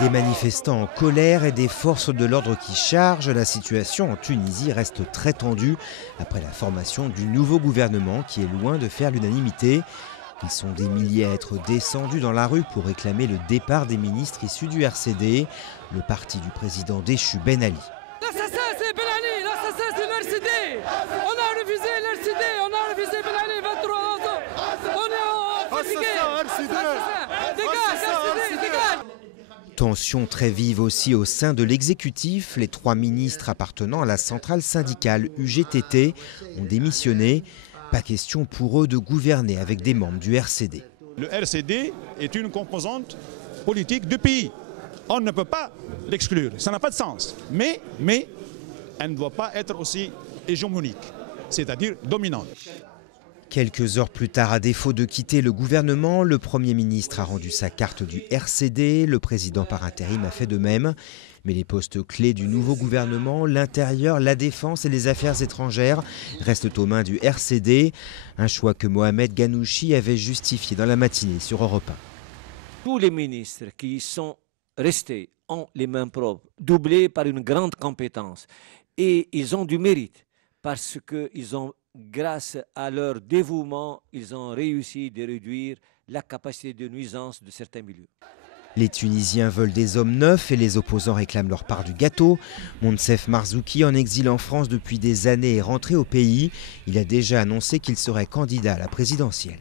Des manifestants en colère et des forces de l'ordre qui chargent, la situation en Tunisie reste très tendue après la formation du nouveau gouvernement qui est loin de faire l'unanimité. Ils sont des milliers à être descendus dans la rue pour réclamer le départ des ministres issus du RCD, le parti du président déchu Ben Ali. L'assassin c'est Ben Ali, l'assassin c'est l'RCD. On a refusé l'RCD, on a refusé Ben Ali 23 ans. On est fatigué. Dégage, RCD, dégage. Tension très vive aussi au sein de l'exécutif. Les 3 ministres appartenant à la centrale syndicale UGTT ont démissionné. Pas question pour eux de gouverner avec des membres du RCD. Le RCD est une composante politique du pays. On ne peut pas l'exclure, ça n'a pas de sens. Mais elle ne doit pas être aussi hégémonique, c'est-à-dire dominante. Quelques heures plus tard, à défaut de quitter le gouvernement, le Premier ministre a rendu sa carte du RCD. Le président par intérim a fait de même. Mais les postes clés du nouveau gouvernement, l'intérieur, la défense et les affaires étrangères, restent aux mains du RCD. Un choix que Mohamed Ghanouchi avait justifié dans la matinée sur Europe 1. Tous les ministres qui sont restés ont les mains propres, doublés par une grande compétence. Et ils ont du mérite parce qu'ils ont, grâce à leur dévouement, ils ont réussi de réduire la capacité de nuisance de certains milieux. Les Tunisiens veulent des hommes neufs et les opposants réclament leur part du gâteau. Monsef Marzouki, en exil en France depuis des années, est rentré au pays. Il a déjà annoncé qu'il serait candidat à la présidentielle.